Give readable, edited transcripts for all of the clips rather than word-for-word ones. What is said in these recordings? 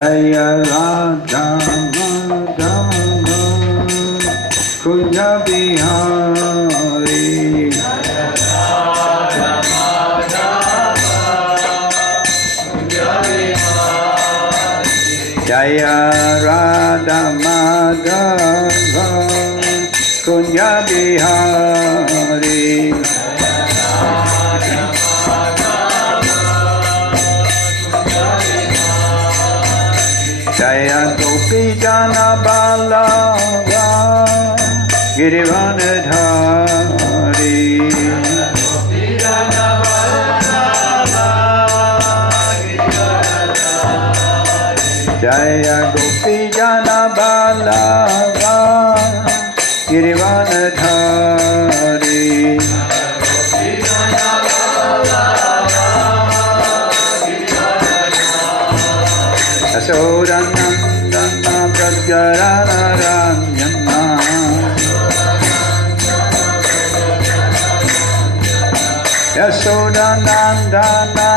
Jaya Radha Madhava Kunja Bihari Jaya Radha Madhava Kunja Bihari Jaya Gopi Jana Balava Girivanadhari Jaya Gopi Jana Balava Girivanadhari Yasodanandana Prajararanjana Yasodanandana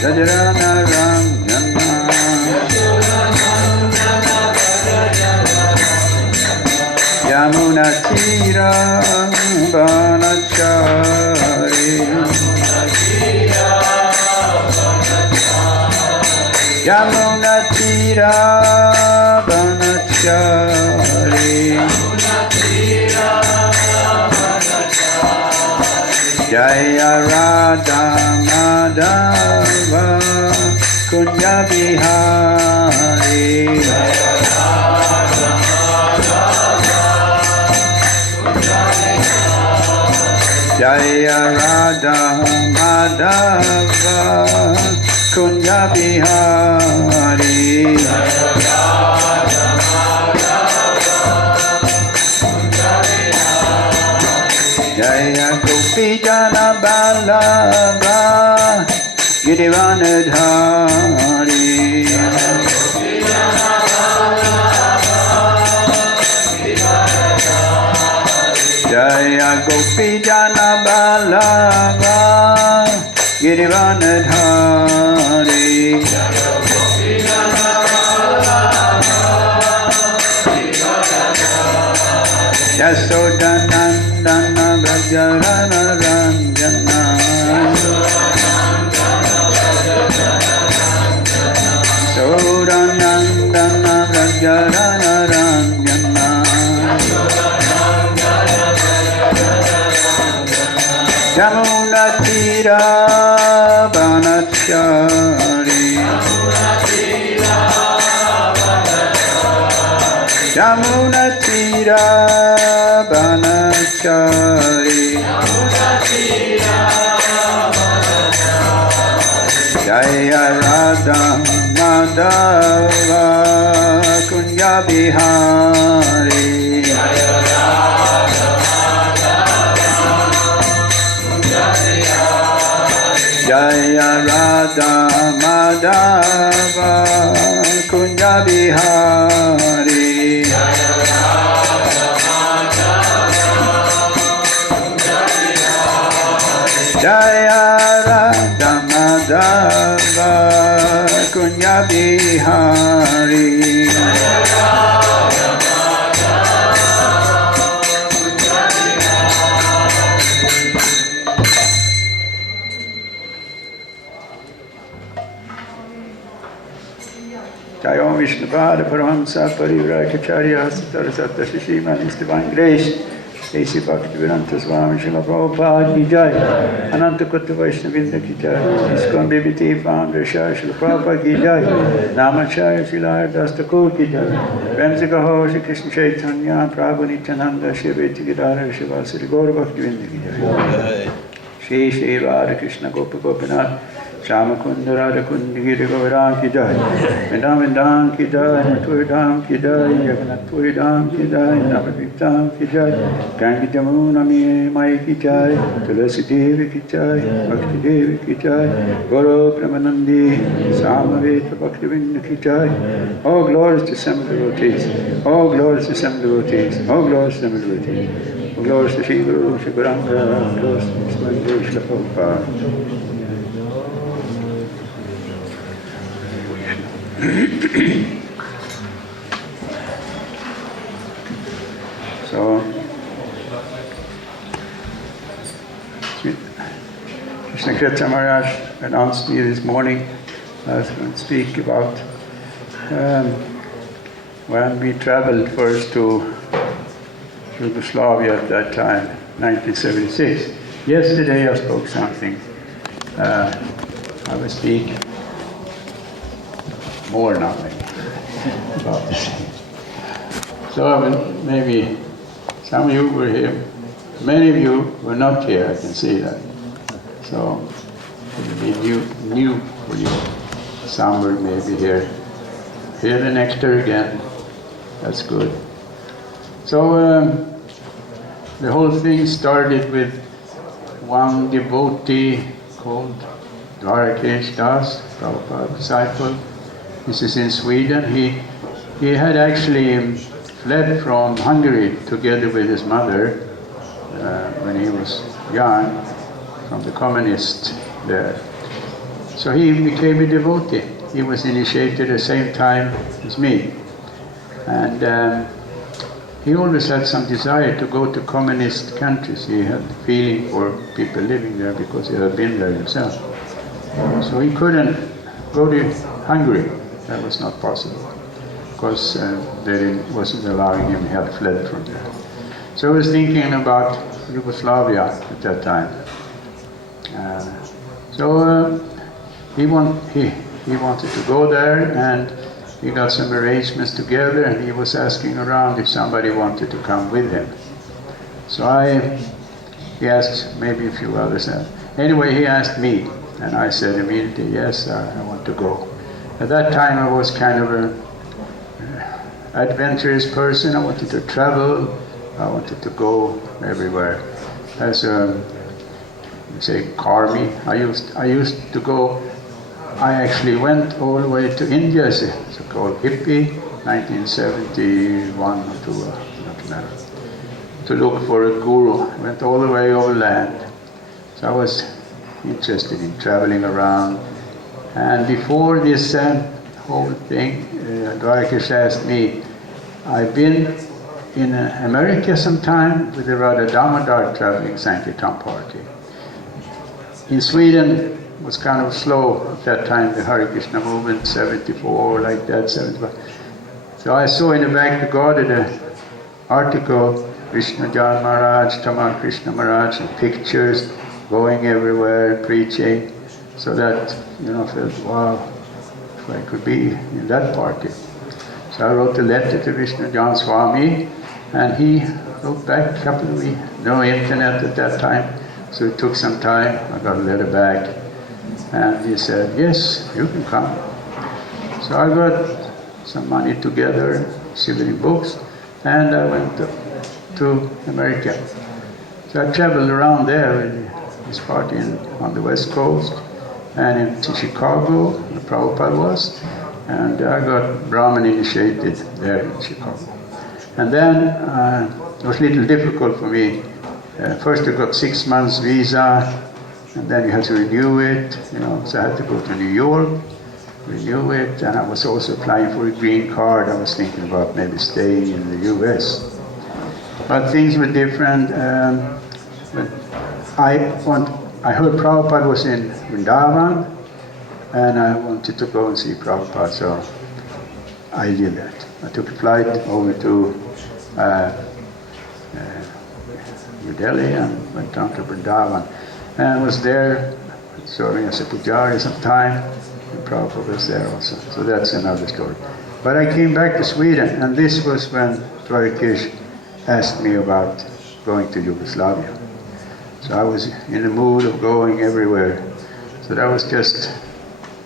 Prajararanjana Yamuna Tira Vanachari Yamuna Tira Vanachari Jaya Radha Madhava Kunja Bihari Jaya Radha Madhava Kunja Bihari Jaya Gopi Jana Balava Girivanadhari Jaya Gopi Jana Balava Girivanadhari Yasodanandana Vrajararanjana Sodanandana Vrajararanjana Yamuna Tira Vanachari Yamuna Tira Vanachari Jaya Radha Madhava Kunja Bihari Jaya Radha Madhava Kunja Bihari Jaya Radha Madhava Kunja Bihari Jai Om Vishnupada Paramahamsa Parivrajacharya Sattara Sattva Shishima His Divine Grace A.C. Bhaktivedanta Swami Srila Prabhupada Ki Jai Ananta Kutta Vaishnavinda Ki Jai ISKCON BBT Founder Shri Srila Prabhupada Ki Jai Namacharya Srila Haridas Thakur Ki Jai Prem Se Kaho Shri Krishna Chaitanya Prabhu Nityananda Shri Advaita Gadadhara Shivasari Gaura Bhaktivedanta Ki Jai Shri Shri Radha Krishna Gopa Gopinath Shama Kunda Radha Kundi Giri Govardhan Ki Jai Vrindavan Vrindavan Ki Jai Mathura Dham Ki Jai Jagannath Puri Dham Ki Jai Navadvip Dham Ki Jai Gange Jamuna Mai Ki Jai Tulasi Devi Ki Jai Bhakti Devi Ki Jai Guru Pramanandi Samaveta Bhaktivinda Ki Jai All glories to some devotees All glories to some devotees All glories to some devotees All glories to Shri Guru Fruska Goranga All glories to Sri Prabhupada So, Krishna Kirtan Maharaj announced me this morning I was going to speak about when we traveled first to Yugoslavia at that time, 1976. Yesterday I spoke something. I will speak more now about this. So maybe some of you were here, many of you were not here, I can see that. So it will be new for you. Some were maybe here. Hear the nectar again, that's good. So the whole thing started with one devotee called Dwarakesh Das, Prabhupada's disciple. This is in Sweden. He had actually fled from Hungary together with his mother when he was young, from the communists there. So he became a devotee. He was initiated at the same time as me. And he always had some desire to go to communist countries. He had a feeling for people living there because he had been there himself. So he couldn't go to Hungary. That was not possible because they wasn't allowing him. He had fled from there. So I was thinking about Yugoslavia at that time. He wanted to go there, and he got some arrangements together, and he was asking around if somebody wanted to come with him. So he asked maybe a few others. Anyway, he asked me, and I said immediately, yes, I want to go. At that time I was kind of an adventurous person. I wanted to travel, I wanted to go everywhere. As Karmi, I used to go. I actually went all the way to India as a so-called hippie, 1971 or 2, not matter, to look for a guru. I went all the way overland. So I was interested in traveling around. And before this whole thing, Dwarakesh asked me, I've been in America sometime with the Radha Damodar traveling Sankirtan party. In Sweden, it was kind of slow at that time, the Hare Krishna movement, 74, like that, 75. So I saw in the back the garden an article, Krishna Jan Maharaj, Tamal Krishna Maharaj, and pictures, going everywhere, preaching. So that, I felt, wow, if I could be in that party. So I wrote a letter to Vishnu Jan Swami, and he wrote back a couple of weeks. No internet at that time, so it took some time. I got a letter back, and he said, yes, you can come. So I got some money together, Sibling books, and I went to America. So I traveled around there with this party on the West Coast, and into Chicago, where Prabhupada was, and I got Brahman initiated there in Chicago. And then it was a little difficult for me. First I got 6 months visa, and then you had to renew it, so I had to go to New York, renew it, and I was also applying for a green card. I was thinking about maybe staying in the US. But things were different. But I heard Prabhupada was in Vrindavan, and I wanted to go and see Prabhupada, so I did that. I took a flight over to New Delhi and went down to Vrindavan, and was there serving as a pujari some time, and Prabhupada was there also. So that's another story. But I came back to Sweden, and this was when Dwarakesh asked me about going to Yugoslavia. So I was in the mood of going everywhere. So that was just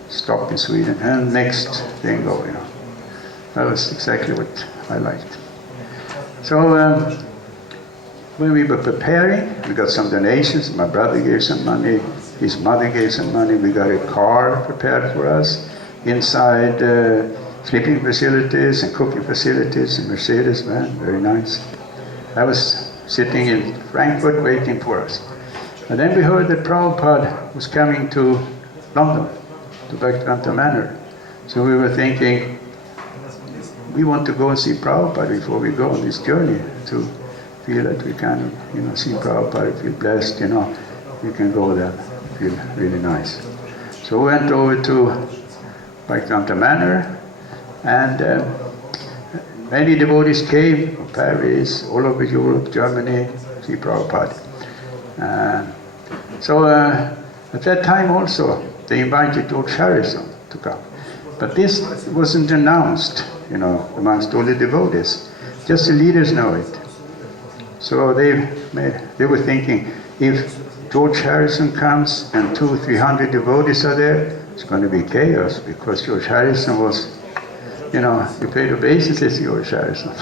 stop in Sweden and next thing go, That was exactly what I liked. So when we were preparing, we got some donations. My brother gave some money, his mother gave some money. We got a car prepared for us. Inside sleeping facilities and cooking facilities, a Mercedes van, very nice. I was sitting in Frankfurt waiting for us. And then we heard that Prabhupada was coming to London, to Bhaktivedanta Manor. So we were thinking, we want to go and see Prabhupada before we go on this journey, to feel that we can, see Prabhupada, feel blessed, we can go there, feel really nice. So we went over to Vaikuntha Manor, and many devotees came from Paris, all over Europe, Germany, see Prabhupada. So at that time also, they invited George Harrison to come. But this wasn't announced, amongst all the devotees. Just the leaders know it. So they were thinking, if George Harrison comes and 200-300 devotees are there, it's going to be chaos, because George Harrison was, you played obeisance as George Harrison.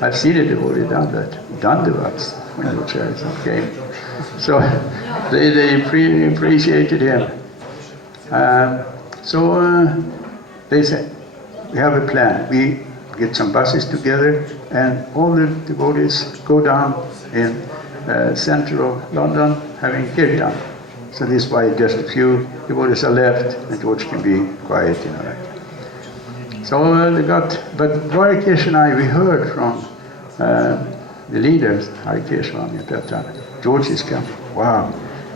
I've seen a devotee done that, Dandavats, when George Harrison came. So they really appreciated him. So they said, we have a plan. We get some buses together, and all the devotees go down in central London having kirtan. So this is why just a few devotees are left, and George can be quiet, So they got, but Hare Krishna, we heard from the leaders, Hare Krishna at that time, George is coming. Wow,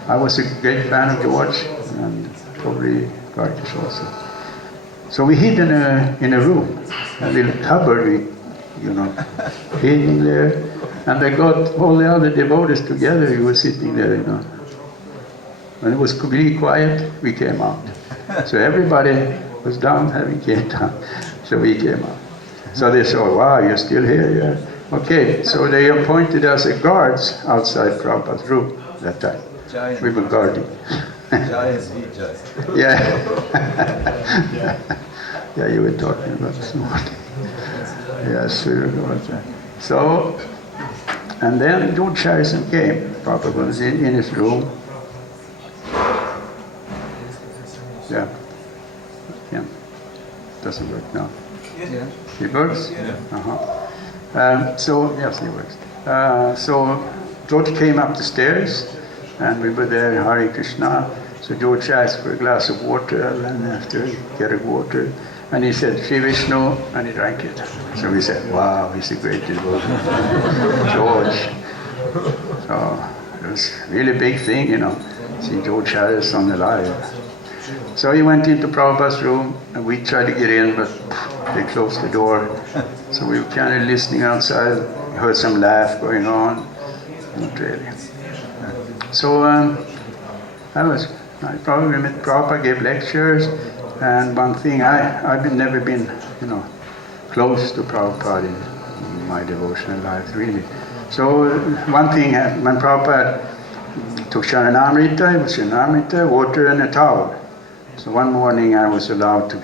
I was a great fan of George, and probably Hare Krishna also. So we hid in a room, a little cupboard, hiding there, and they got all the other devotees together. We were sitting there, When it was completely quiet, we came out. So everybody was down having kirtan, so we came out. So they saw, wow, you're still here, yeah. Okay, so they appointed us as guards outside Prabhupada's room that time. We were guarding. Yeah. Yeah, you were talking about this morning. Yes, we were about that. So, and then George Harrison came. Prabhupada was in his room. Yeah. Doesn't work now. Yeah. It works? Yeah. So, yes, it works. So, George came up the stairs, and we were there, Hare Krishna. So George asked for a glass of water, and after he got a water, and he said, Shri Vishnu, and he drank it. So we said, wow, he's a great devotee. George. So it was a really big thing, see George Harrison alive. So he went into Prabhupada's room, and we tried to get in, but they closed the door. So we were kind of listening outside, heard some laugh going on. Not really. So I probably met Prabhupada, gave lectures, and one thing, I've never been, close to Prabhupada in my devotional life, really. So one thing, when Prabhupada took Sharanamrita, it was Sharanamrita, water and a towel. So one morning I was allowed to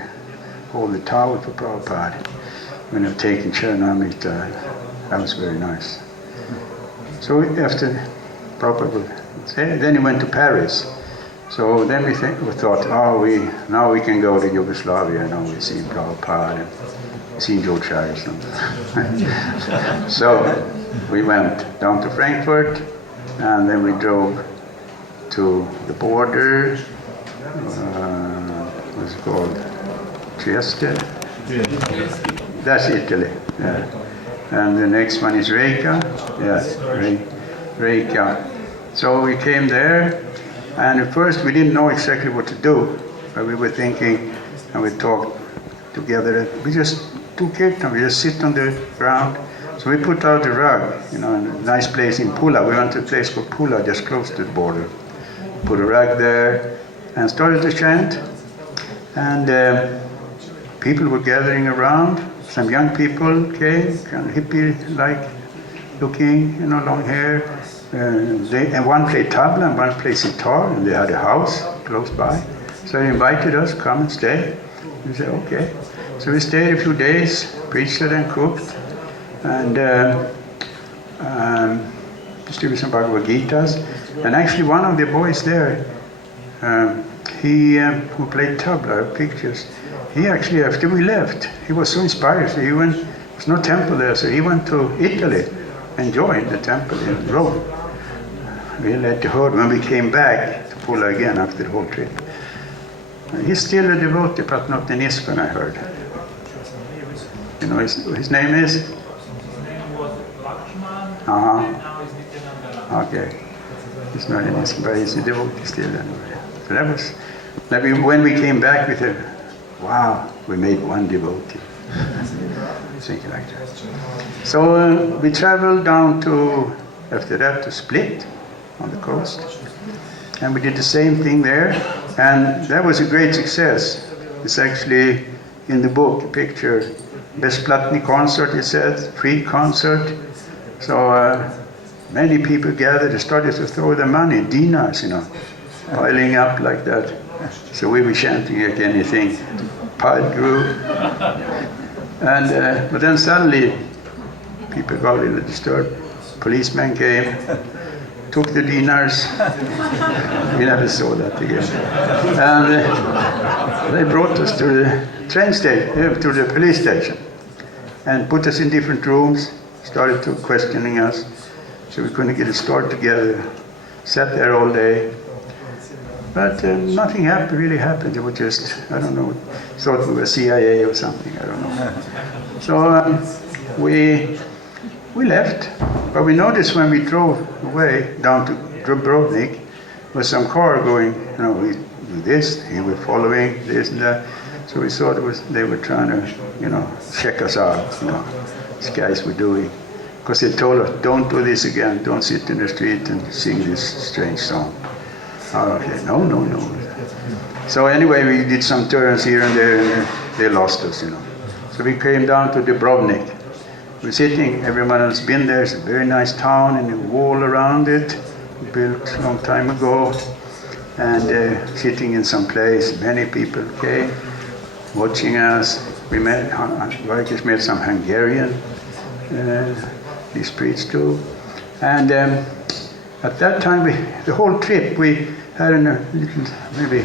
hold the towel for Prabhupada when I was taking Sharanamrita. That was very nice. So after Prabhupada would say, then he went to Paris. So then we thought, now we can go to Yugoslavia, we've seen Prabhupada and seen George Harrison. So we went down to Frankfurt, and then we drove to the border, what's it called? Trieste? That's Italy, yeah. And the next one is Reika, yes, Reika. So we came there, and at first we didn't know exactly what to do, but we were thinking, and we talked together, we just do kirtan, we just sit on the ground. So we put out a rug, in a nice place in Pula. We went to a place called Pula, just close to the border. Put a rug there, and started to chant. And people were gathering around. Some young people came, kind of hippie-like looking, long hair. And one played tabla and one played sitar, and they had a house close by. So they invited us, come and stay. We said, okay. So we stayed a few days, preached and cooked, and distributed some Bhagavad Gitas. And actually one of the boys there, he who played tabla, pictures, he actually, after we left, he was so inspired. So he went, there was no temple there, so he went to Italy and joined the temple in Rome. We led the herd when we came back to Pula again after the whole trip. He's still a devotee, but not in ISKCON, I heard. You know his name is? His name was Lakshman, Uh-huh. and now he's Nityananda. Okay. He's not in ISKCON, but he's a devotee still anyway. So that was, when we came back with him, wow, we made one devotee. Something like that. So we traveled down to, after that, to Split on the coast. And we did the same thing there. And that was a great success. It's actually in the book, a picture. Besplatny concert, it says, free concert. So many people gathered and started to throw their money, dinars, you know, piling up like that. So we were chanting like anything. The pile grew. And but then suddenly people got a little disturbed. Policemen came, took the dinars. We never saw that again. And they brought us to the train station, to the police station, and put us in different rooms, started to questioning us. So we couldn't get a start together. Sat there all day. But nothing really happened. It was just, I don't know, thought we were CIA or something, I don't know. So we left, but we noticed when we drove away down to Dubrovnik, was some car going, you know, we do this, he was following this and that. So we thought they were trying to, you know, check us out, you know, these guys were doing. Because they told us, don't do this again, don't sit in the street and sing this strange song. Oh, okay, no. So anyway, we did some turns here and there, and they lost us, you know. So we came down to Dubrovnik. We're sitting, everyone has been there, it's a very nice town, and a wall around it, built a long time ago. And sitting in some place, many people came, watching us. We met some Hungarian, these priests too. And at that time, the whole trip, we had a little, maybe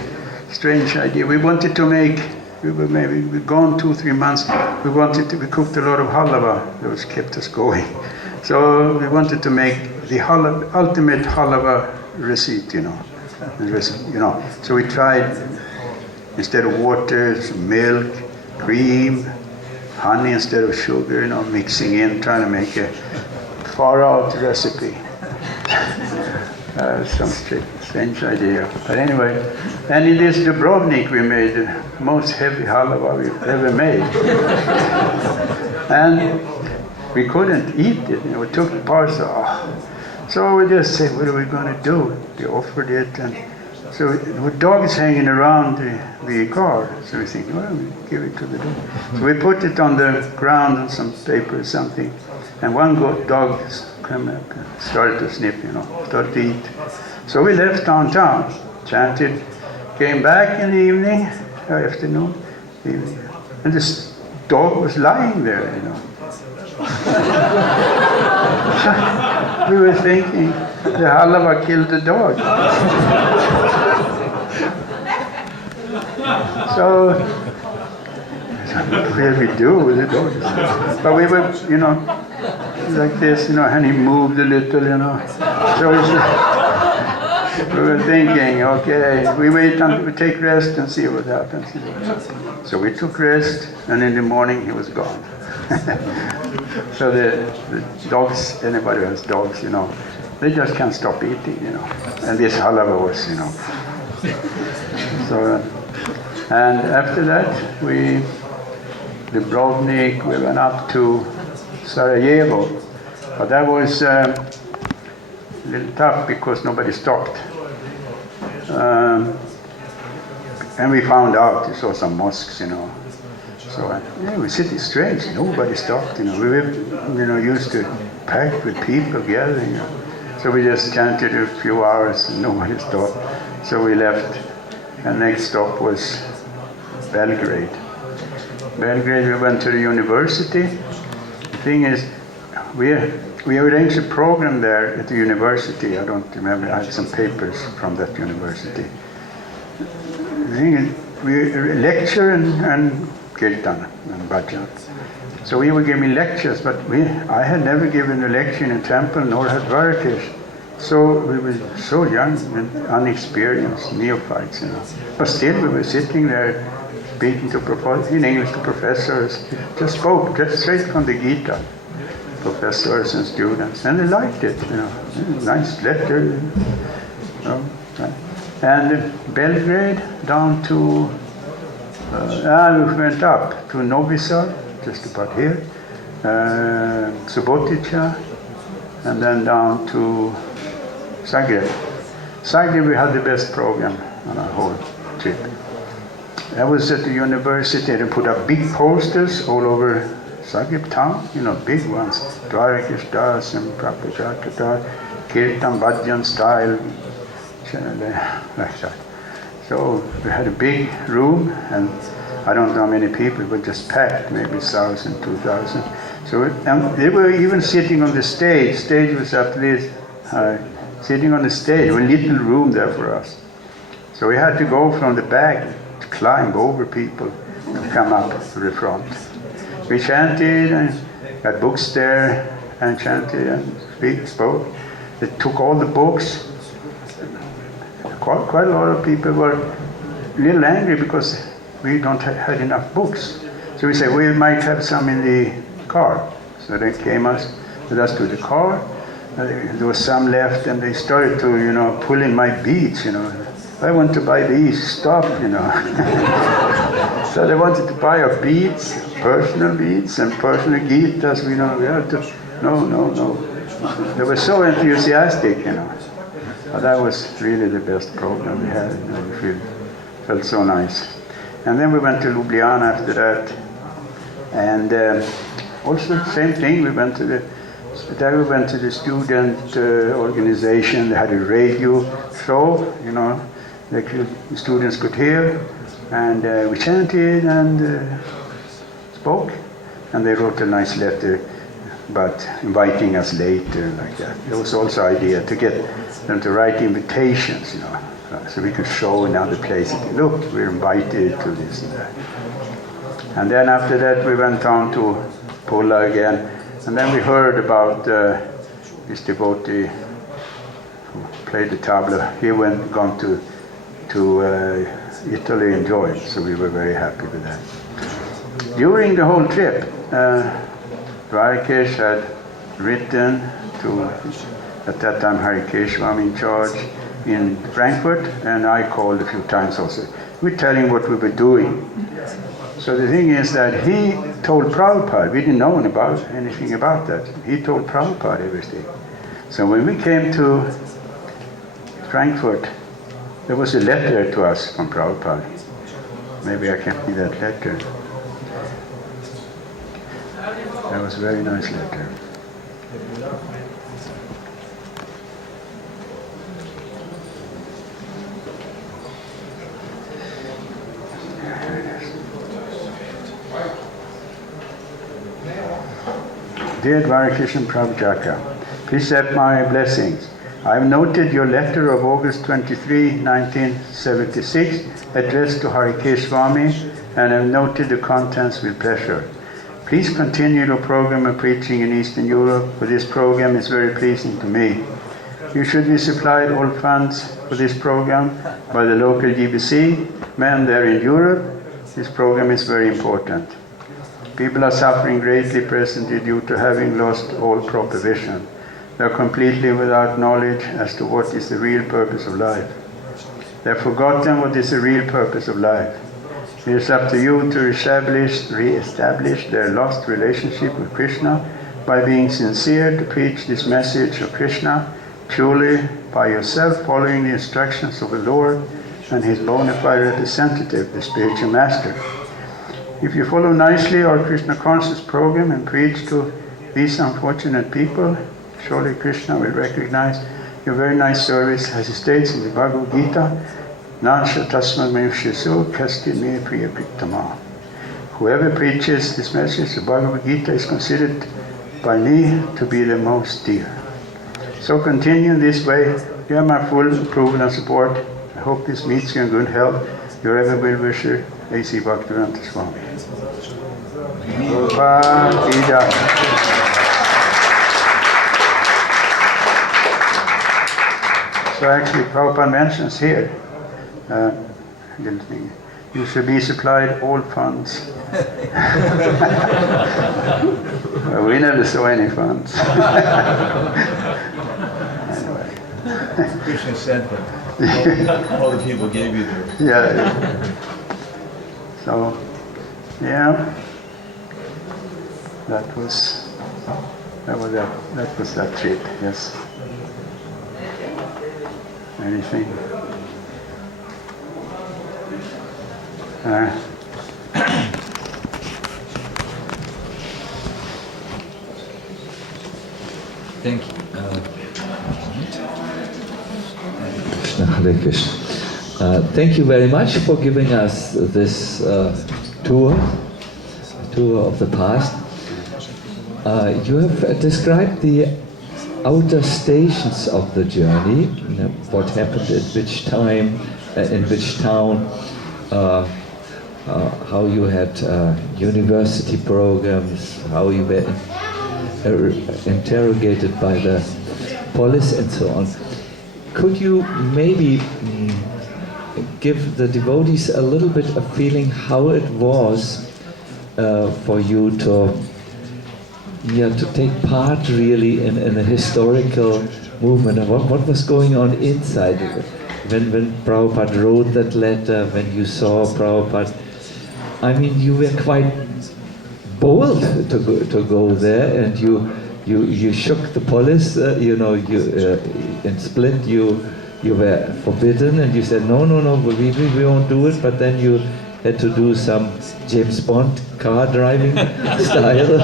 strange idea. We wanted to make, we'd gone 2-3 months, we cooked a lot of halava, that was kept us going. So we wanted to make the ultimate halava recipe, you know. So we tried, instead of water, some milk, cream, honey instead of sugar, you know, mixing in, trying to make a far out recipe. Some strange idea. But anyway, and in this Dubrovnik we made the most heavy halava we've ever made. And we couldn't eat it, you know, we took parts off. So we just said, what are we going to do? They offered it, and so with dogs hanging around the car, so we think, well, we give it to the dog. So we put it on the ground on some paper or something, and one dog came up and started to sniff, you know, started to eat. So we left downtown, chanted, came back in the evening, afternoon, evening, and this dog was lying there, you know. We were thinking, the halava killed the dog. So, what will we do with the dog? But we were, you know, like this, you know, and he moved a little, you know. So we were thinking, okay, we wait until we take rest and see what happens. So we took rest, and in the morning he was gone. So the dogs, anybody who has dogs, you know, they just can't stop eating, you know. And this halava was, you know. So, and after that, Dubrovnik, we went up to Sarajevo. But that was a little tough because nobody stopped. And we found out, we saw some mosques, you know. So yeah, we sitting strange, nobody stopped, you know. We were, you know, used to packed with people gathering. You know. So we just chanted a few hours and nobody stopped. So we left, and next stop was Belgrade. Belgrade, we went to the university. The thing is, we arranged a program there at the university. I don't remember, I had some papers from that university. The thing is, we lecture and kirtan and bhajan. So we were giving lectures, but I had never given a lecture in a temple, nor had Varkesh. So we were so young and unexperienced, neophytes, But still we were sitting there speaking to in English to professors, just spoke just straight from the Gita, professors and students, and they liked it, nice letter, And Belgrade down to, we went up to Novi Sad, just about here, Subotica, and then down to Zagreb. Zagreb, we had the best program on our whole trip. I was at the university, they put up big posters all over Zagreb town, big ones. Dwarakish Das and Prapujaka Prabhu, Kirtan Bhajan style, like that. So we had a big room, and I don't know how many people, but just packed, maybe 1,000, 2,000. So and they were even sitting on the stage. Stage was up this high. Sitting on the stage, a little room there for us. So we had to go from the back to climb over people to come up to the front. We chanted and got books there and chanted and spoke. They took all the books. Quite a lot of people were a little angry because we don't had enough books. So we said we might have some in the car. So they came with us to the car. There was some left, and they started to, pull in my beads, I want to buy these, stop, So they wanted to buy our beads, personal beads, and personal Gitas, we had to, no. They were so enthusiastic, But that was really the best program we had, we felt so nice. And then we went to Ljubljana after that, and also same thing, we went to the student organization. They had a radio show, the students could hear, and we chanted and spoke, and they wrote a nice letter about inviting us later, like that. There was also idea to get them to write invitations, so we could show in other places, look, we're invited to this and that. And then after that we went on to Pula again. And then we heard about this devotee who played the tabla. He gone to Italy and joined, so we were very happy with that. During the whole trip, Dwarkesh had written to, at that time, Hare Krishna, I'm in charge in Frankfurt, and I called a few times also. We're telling what we were doing. So the thing is that he told Prabhupada, we didn't know anything about that. He told Prabhupada everything. So when we came to Frankfurt, there was a letter to us from Prabhupada. Maybe I can read that letter. That was a very nice letter. Dear Dwarkesh Prabhujaka, please accept my blessings. I have noted your letter of August 23, 1976, addressed to Hare Swami, and have noted the contents with pleasure. Please continue your program of preaching in Eastern Europe, for this program is very pleasing to me. You should be supplied all funds for this program by the local GBC men there in Europe. This program is very important. People are suffering greatly presently due to having lost all proper vision. They are completely without knowledge as to what is the real purpose of life. They have forgotten what is the real purpose of life. It is up to you to re-establish their lost relationship with Krishna by being sincere to preach this message of Krishna, purely by yourself following the instructions of the Lord and his bona fide representative, the spiritual master. If you follow nicely our Krishna conscious program and preach to these unfortunate people, surely Krishna will recognize your very nice service, as he states in the Bhagavad Gita, Nansha Tasma Mevshisu Kasti Me Priya Priktama. Whoever preaches this message, the Bhagavad Gita, is considered by me to be the most dear. So continue in this way. You have my full approval and support. I hope this meets you in good health. Your ever well wisher, A.C. Bhaktivedanta Swami. Prabhupada ki jai. So actually Prabhupada mentions here, little thing, you should be supplied all funds. Well, we never saw any funds. Anyway. Krishna sent them. All the people gave you their... Yeah. So, yeah, that was that trip. Yes. Anything? Thank you. Hare Krishna. Thank you very much for giving us this tour of the past. You have described the outer stations of the journey, what happened at which time, in which town, how you had university programs, how you were interrogated by the police and so on. Could you maybe give the devotees a little bit of feeling how it was for you to take part really in a historical movement? What was going on inside of it? When Prabhupada wrote that letter, when you saw Prabhupada, I mean, you were quite bold to go there, and you shook the police. In Split you were forbidden, and you said no, we won't do it. But then you had to do some James Bond car driving style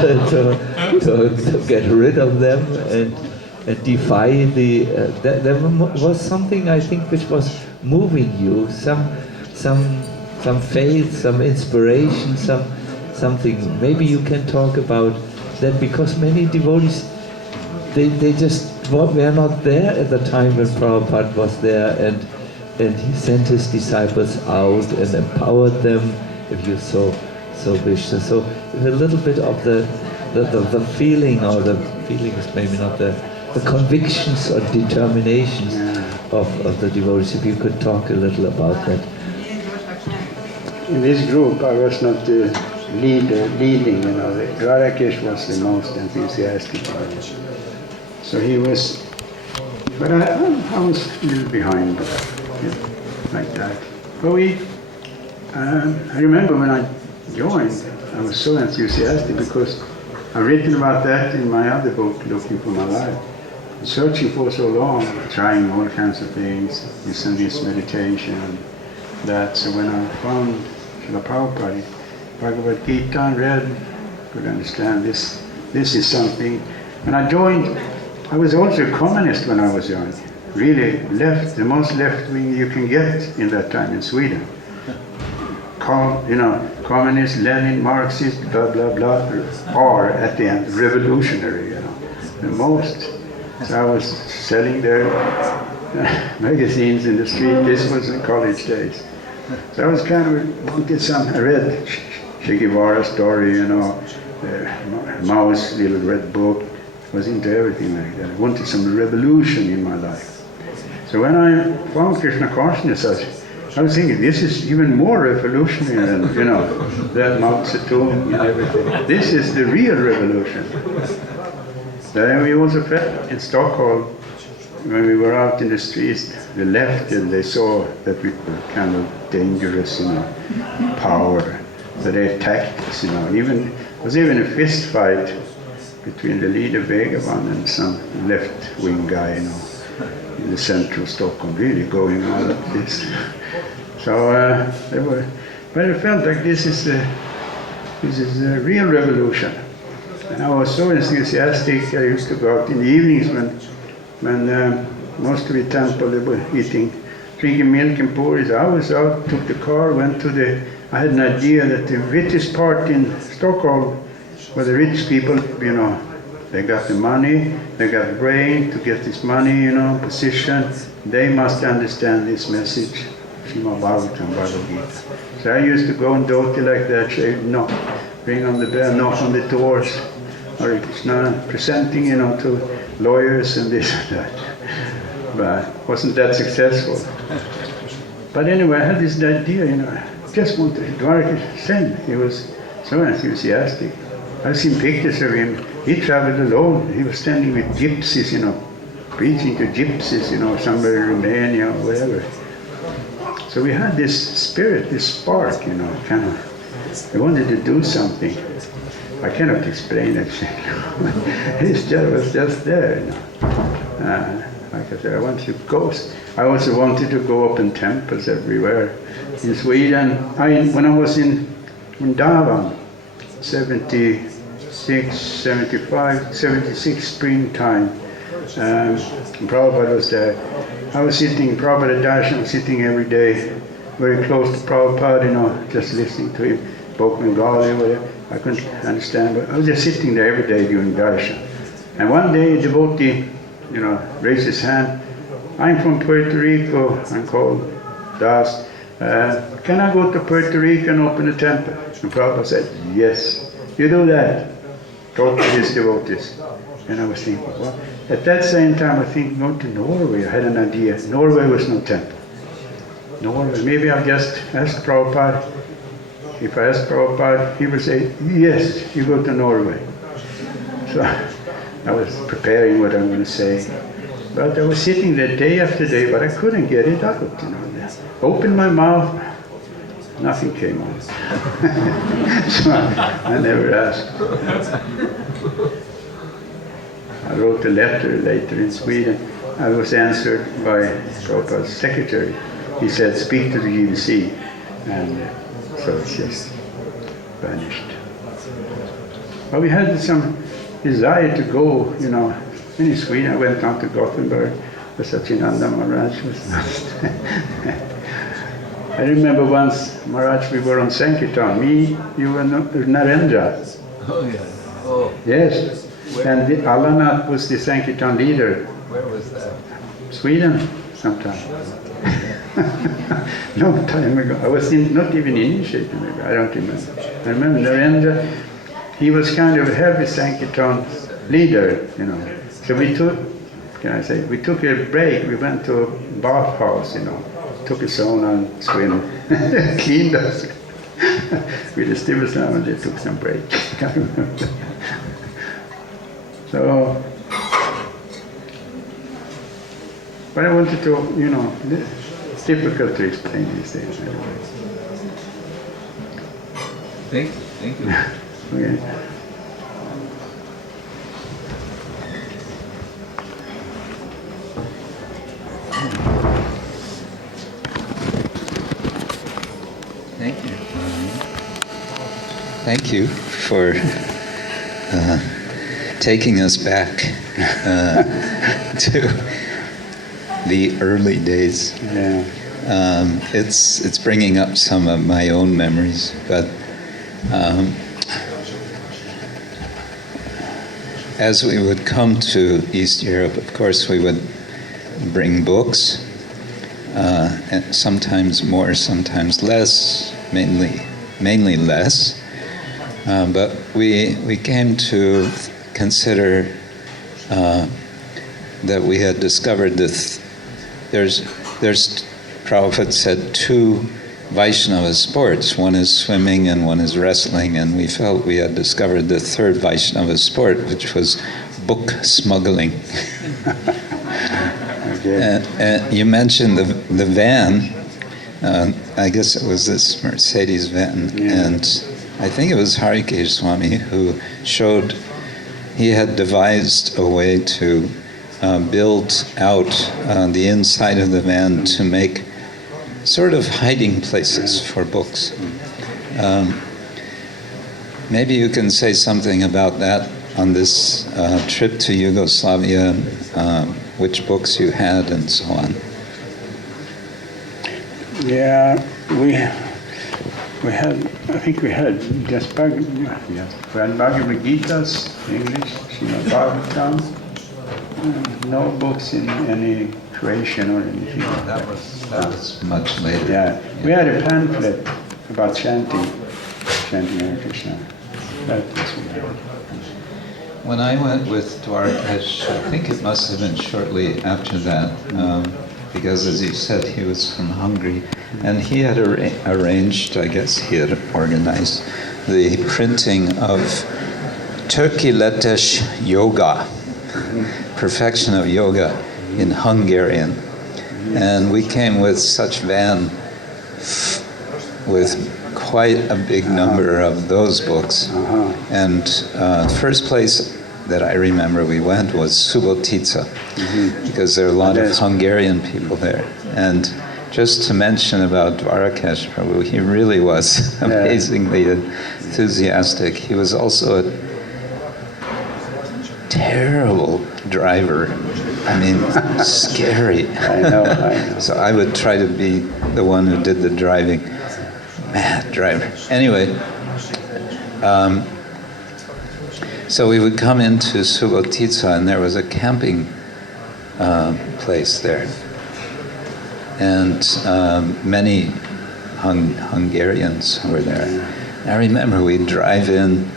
to get rid of them and defy the. There was something, I think, which was moving you, some faith, some inspiration, something. Maybe you can talk about that, because many devotees, they just were not there at the time when Prabhupada was there, and he sent his disciples out and empowered them, if you so wish. So a little bit of the feeling, or the feeling is maybe not the convictions or determinations of the devotees. If you could talk a little about that. In this group, I was not the leading, Radhakesh was the most enthusiastic about it. So he was, but I was a little behind, like that. But I remember when I joined, I was so enthusiastic because I've written about that in my other book, Looking for My Life. Searching for so long, trying all kinds of things, this and this meditation, that. So when I found Srila Prabhupada, Bhagavad Gita, and read, could understand this is something. When I joined, I was also a communist when I was young. Really left, the most left-wing you can get in that time in Sweden. Communist, Lenin, Marxist, blah, blah, blah, or at the end, revolutionary, the most. So I was selling their magazines in the street. This was in college days. So I was kind of wanted I read Che Guevara's story, Mao's little red book. I was into everything like that. I wanted some revolution in my life. So when I found Krishna consciousness, I was thinking, this is even more revolutionary than, than Mao Zedong and everything. This is the real revolution. Then we also felt in Stockholm, when we were out in the streets, the left, and they saw that we were kind of dangerous, power. So they attacked us, There was even a fist fight between the leader Begavan and some left-wing guy, in the central Stockholm, really going on like this. So but I felt like this is a real revolution. And I was so enthusiastic. I used to go out in the evenings when most of the temple they were drinking milk and porridge. I was out, took the car, went to I had an idea that the richest part in Stockholm were the rich people, they got the money, they got brain to get this money, position. They must understand this message, Srimad Bhagavatam, Bhagavad Gita. So I used to go and daughter like that, ring on the bell, knock on the doors, Hare Krishna, presenting, to lawyers and this and that. wasn't that successful. But anyway, I had this idea, just wanted Dwarka send. He was so enthusiastic. I've seen pictures of him. He traveled alone. He was standing with gypsies, preaching to gypsies, somewhere in Romania or wherever. So we had this spirit, this spark, kind of. We wanted to do something. I cannot explain it. It was just there. Like I said, I wanted to go. I also wanted to go up in temples everywhere. In Sweden, when I was in Davan, 76 springtime, Prabhupada was there. I was sitting, Prabhupada darshan, sitting every day, very close to Prabhupada, just listening to him, spoke Bengali, whatever. I couldn't understand, but I was just sitting there every day during darshan. And one day a devotee, raised his hand. I'm from Puerto Rico, I'm called Das. Can I go to Puerto Rico and open a temple? And Prabhupada said, yes, you do that. Talk to his devotees. And I was thinking, well, at that same time I think going to Norway, I had an idea. Norway was no temple. Norway, maybe I'll just ask Prabhupada. If I ask Prabhupada, he would say, yes, you go to Norway. So I was preparing what I'm going to say. But I was sitting there day after day, but I couldn't get it out. Opened my mouth, nothing came out. So I never asked. I wrote a letter later in Sweden. I was answered by Prabhupada's secretary. He said, speak to the GBC. And so it's just vanished. But we had some desire to go, in Sweden. I went down to Gothenburg. The Satyananda Maharaj was nice. I remember once, Maharaj, we were on Sankirtan, me, you and Narendra. Oh, yeah. Oh. Yes. And Alanath was the Sankirtan leader. Where was that? Sweden, sometime. Long time ago. I was not even initiated, maybe. I don't remember. I remember Narendra, he was kind of a heavy Sankirtan leader, So we took a break. We went to a bathhouse, took a sauna and swim, cleaned us. With the Stiversam, and they took some break. So, but I wanted to, it's difficult to explain these things anyway. Thank you. Okay. Thank you. Thank you for taking us back to the early days. Yeah. It's bringing up some of my own memories, but as we would come to East Europe, of course, we would bring books, and sometimes more, sometimes less, mainly less. But we came to consider that we had discovered this. There's Prabhupada said 2 Vaishnava sports. One is swimming and one is wrestling, and we felt we had discovered the 3rd Vaishnava sport, which was book smuggling. Okay. And you mentioned the van. I guess it was this Mercedes van, Yeah. and I think it was Harikesh Swami who showed he had devised a way to build out the inside of the van to make sort of hiding places for books. Maybe you can say something about that on this trip to Yugoslavia, which books you had and so on. Yeah, we had, I think we had just we had Bhagavad Gita's English, Srimad Bhagavatam, no books in any Croatian or anything like That was much later. Yeah, we had a pamphlet about chanting Hare Krishna. That was we had. when I went with Dwarkesh, I think it must have been shortly after that, because as you said, he was from Hungary, and he had arranged, I guess he had organized, the printing of Tökéletes Yoga, Perfection of Yoga in Hungarian. And we came with such van with quite a big number of those books. And the first place that I remember we went was Subotica, because there are a lot of Hungarian people there. And just to mention about Dwarkesh Prabhu, he really was amazingly enthusiastic. He was also a terrible driver. I mean, scary. I know. So I would try to be the one who did the driving. Mad driver. Anyway, so we would come into Subotica, and there was a camping place there. And many Hungarians were there. I remember we'd drive in,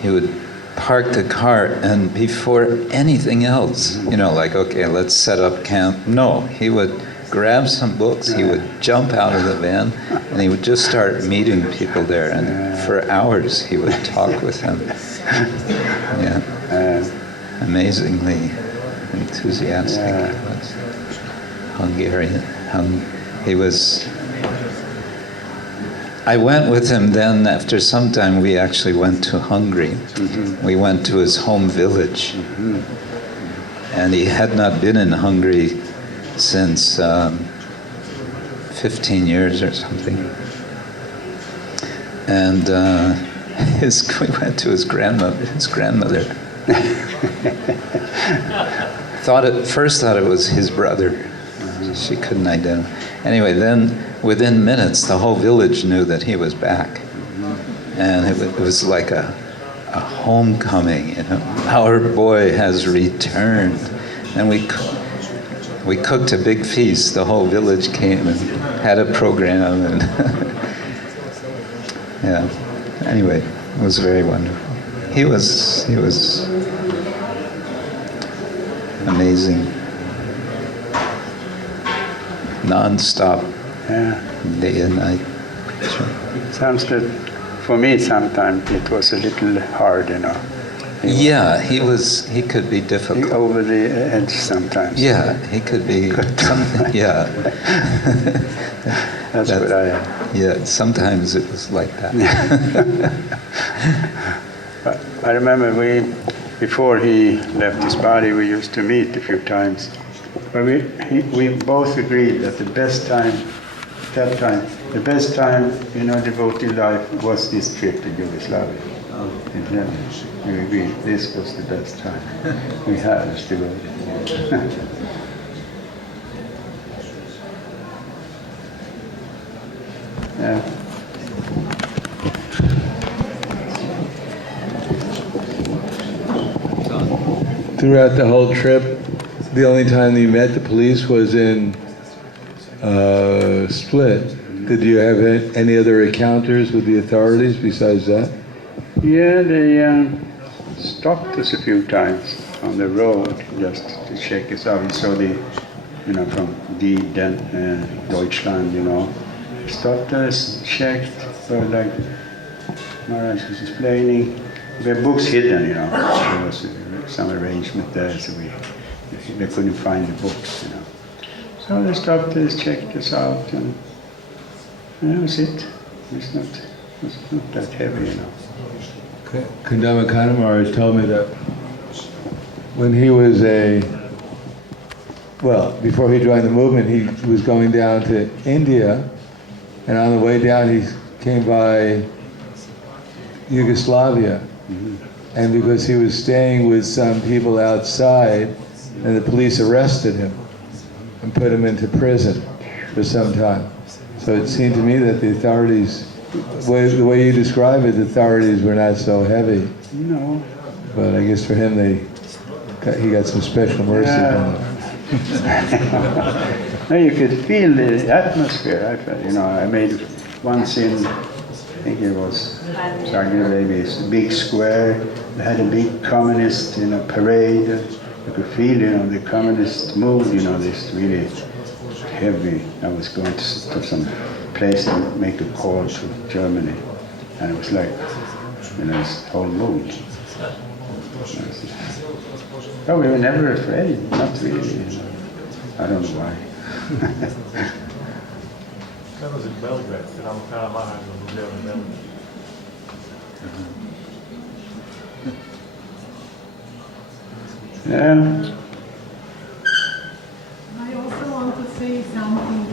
he would park the car, and before anything else, you know, like, okay, let's set up camp. No, he would grab some books, he would jump out of the van, and he would just start meeting people there, and for hours he would talk with them. Amazingly enthusiastic. Hungarian. He was. I went with him then. After some time, we actually went to Hungary. We went to his home village, and he had not been in Hungary since 15 years or something. And we went to his grandmother. First thought it was his brother. She couldn't identify. Anyway, then within minutes, the whole village knew that he was back, and it was like a homecoming. You know, our boy has returned, and we cooked a big feast. The whole village came and had a program, and Anyway, it was very wonderful. He was amazing. Non-stop, day and night. Sounds that for me sometimes it was a little hard, you know. He could be difficult. Over the edge sometimes. Yeah, he could be something. Yeah. That's what I am. Yeah, sometimes it was like that. But I remember before he left his body, we used to meet a few times. But we both agreed that the best time in our devotee life was this trip to Yugoslavia. We agreed this was the best time we had as devotees. Throughout the whole trip, the only time that you met the police was in Split. Did you have any other encounters with the authorities besides that? Yeah, they stopped us a few times on the road just to check us out. We saw from Deutschland, stopped us, checked, so like Maharaj was explaining, we had books hidden, there was some arrangement there, so they couldn't find the books, So they stopped us, checked us out, and that was it. It's not that heavy, Kundama Kanamara told me that when he was before he joined the movement, he was going down to India, and on the way down he came by Yugoslavia. And because he was staying with some people outside, and the police arrested him and put him into prison for some time. So it seemed to me that the authorities, the way you describe it, the authorities were not so heavy. No. But I guess for him, he got some special mercy from them. No, you could feel the atmosphere. I felt, I made once in, I think it was Saudi Arabia is a big square. They had a big communist, parade. You could feel, the communist mood, this really heavy. I was going to some place to make a call to Germany, and it was like, this whole mood. But we were never afraid, not really. I don't know why. That was in Belgrade, and I'm Karamahar was there in Belgrade. Yeah. I also want to say something.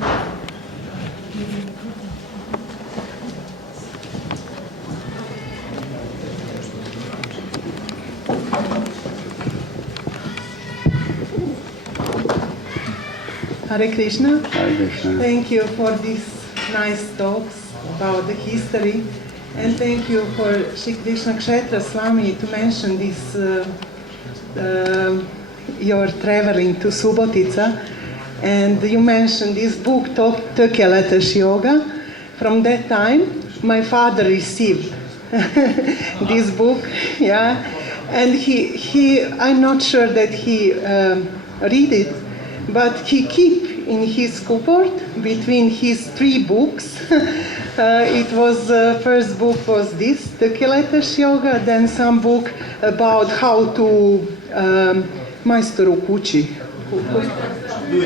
Hare Krishna. Hare Krishna. Thank you for these nice talks about the history, and thank you for Shri Krishna Kshetra Swami to mention this your traveling to Subotica, and you mentioned this book, Tökéletes Yoga. From that time, my father received this book, yeah, and he I'm not sure that he read it, but he keep in his cupboard between his 3 books. It was first book was this, Tökéletes Yoga, then some book about how to majstor u kući.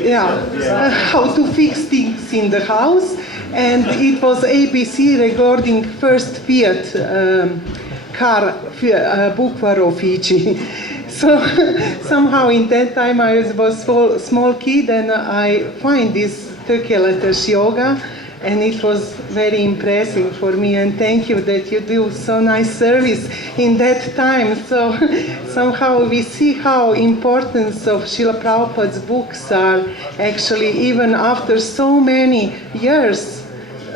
Yeah, how to fix things in the house, and it was ABC regarding first Fiat car bukvar ofici. So somehow in that time I was a small kid, and I find this Tökéletes Yoga, and it was very impressive for me, and thank you that you do so nice service in that time. So somehow we see how importance of Srila Prabhupada's books are actually even after so many years.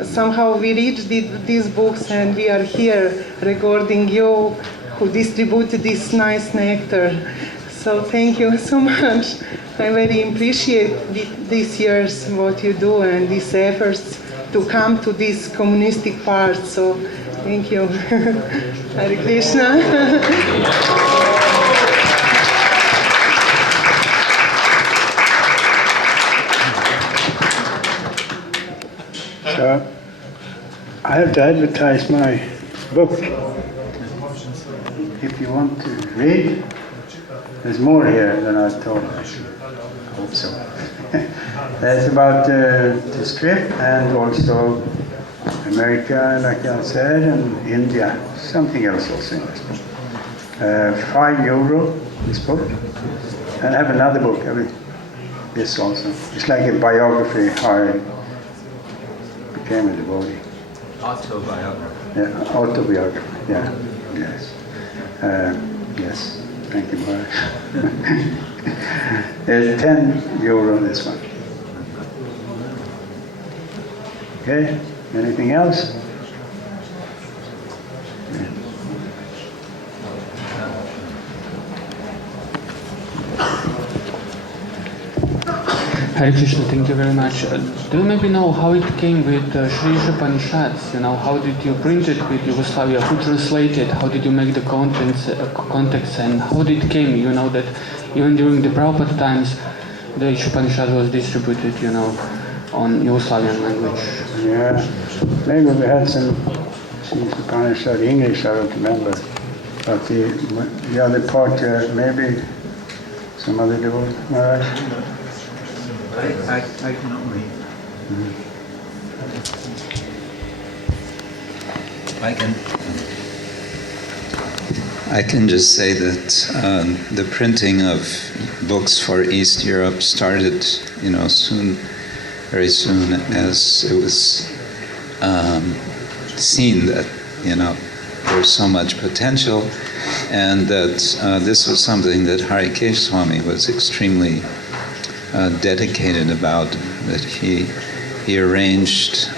Somehow we read these books, and we are here regarding you who distributed this nice nectar. So thank you so much. I very appreciate these years what you do and these efforts to come to this communistic part. So thank you. Hare Krishna. So I have to advertise my book. If you want to read, there's more here than I thought. I hope so. That's about the strip, and also America, like I said, and India. Something else also in this book. €5, this book. And I have another book, this also. It's like a biography, how I became a devotee. Autobiography. Yeah, autobiography, yeah, yes. Yes, thank you, Maharaj. There's €10 this one. Okay, anything else? Hare Krishna, thank you very much. Do you maybe know how it came with Sri Upanishads? How did you print it with Yugoslavia? Who translated? How did you make the contents, context, and how did it came? That even during the Prabhupada times, the Upanishad was distributed, on Yugoslavian language. Yeah, maybe we had some Upanishad English, I don't remember. But the other part, maybe some other devotee, Maharaj. I can only. I can just say that the printing of books for East Europe started, very soon, as it was seen that, there's so much potential, and that this was something that Hare Krishna Swami was extremely dedicated about, that he arranged,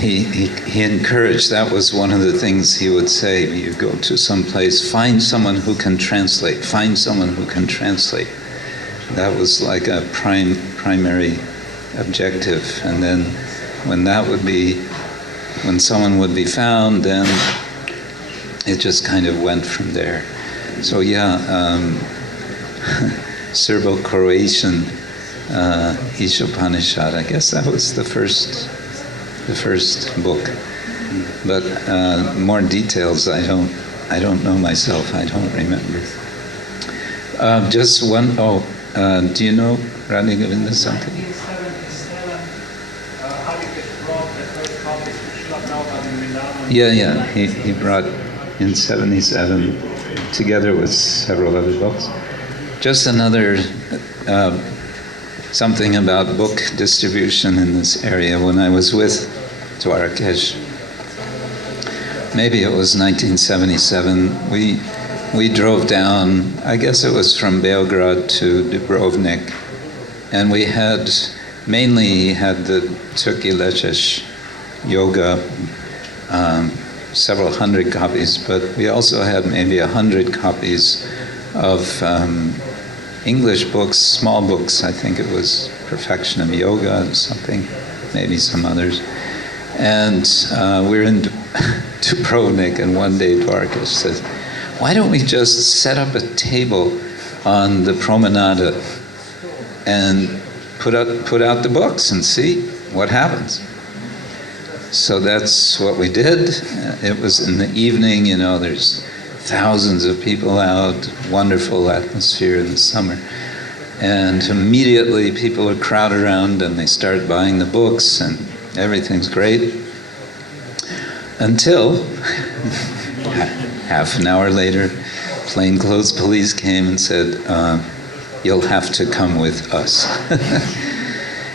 he encouraged. That was one of the things he would say. You go to some place, find someone who can translate, find someone who can translate. That was like a primary objective. And then when that would be when someone would be found, then it just kind of went from there. So yeah, Serbo-Croatian Ishopanishad. I guess that was the first book. But more details, I don't know myself. I don't remember. Just one. Do you know Radha Govinda something? Yeah. He brought in 77, together with several other books. Just another something about book distribution in this area. When I was with Dwarkesh, maybe it was 1977, we drove down, I guess it was from Belgrade to Dubrovnik, and we had mainly the Turkey Lechesh yoga, several hundred copies, but we also had maybe 100 copies of English books, small books. I think it was Perfection of Yoga or something, maybe some others. And we're in Dubrovnik, and one day Dwarkesh says, why don't we just set up a table on the promenade and put out the books and see what happens? So that's what we did. It was in the evening, there's thousands of people out, wonderful atmosphere in the summer. And immediately people are crowded around and they start buying the books and everything's great. Until half an hour later, plainclothes police came and said, you'll have to come with us.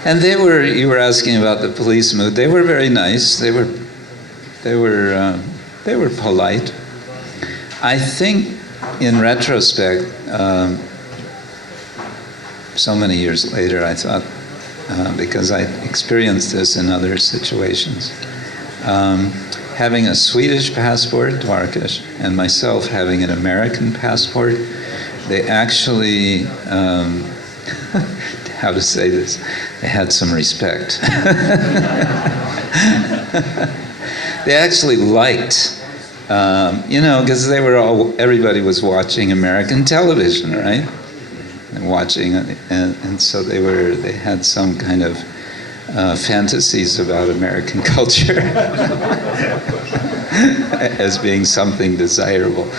And you were asking about the police mood. They were very nice. They were polite. I think, in retrospect, so many years later, I thought, because I experienced this in other situations, having a Swedish passport, Dwarkesh, and myself having an American passport, they actually, how to say this, they had some respect. They actually liked, because everybody was watching American television, right? And watching, and so they had some kind of fantasies about American culture as being something desirable.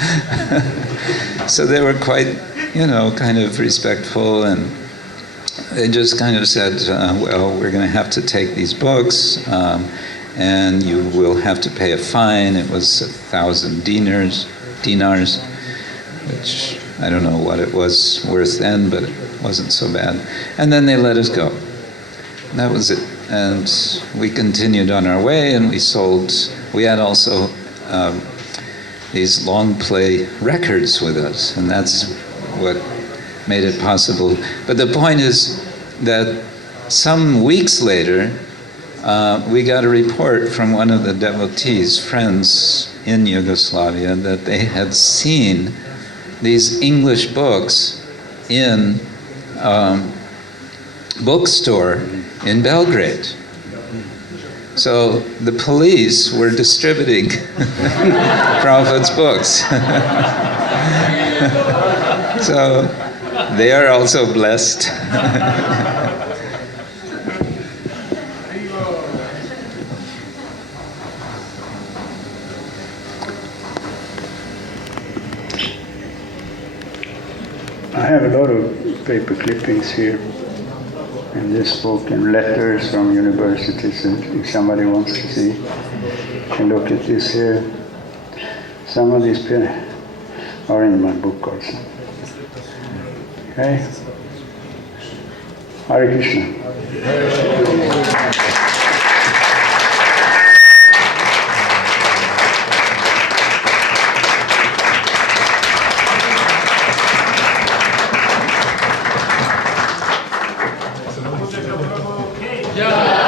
So they were quite, kind of respectful, and they just kind of said, well, we're going to have to take these books, and you will have to pay a fine. It was 1,000 dinars, which I don't know what it was worth then, but it wasn't so bad. And then they let us go. And that was it. And we continued on our way, and we had also these long play records with us, and that's what made it possible. But the point is that some weeks later, we got a report from one of the devotees, friends in Yugoslavia, that they had seen these English books in a bookstore in Belgrade. So the police were distributing Prabhupada's books. So they are also blessed. I have a lot of paper clippings here in this book and letters from universities, and if somebody wants to see, you can look at this here. Some of these are in my book also. Okay? Hare Krishna. Yeah.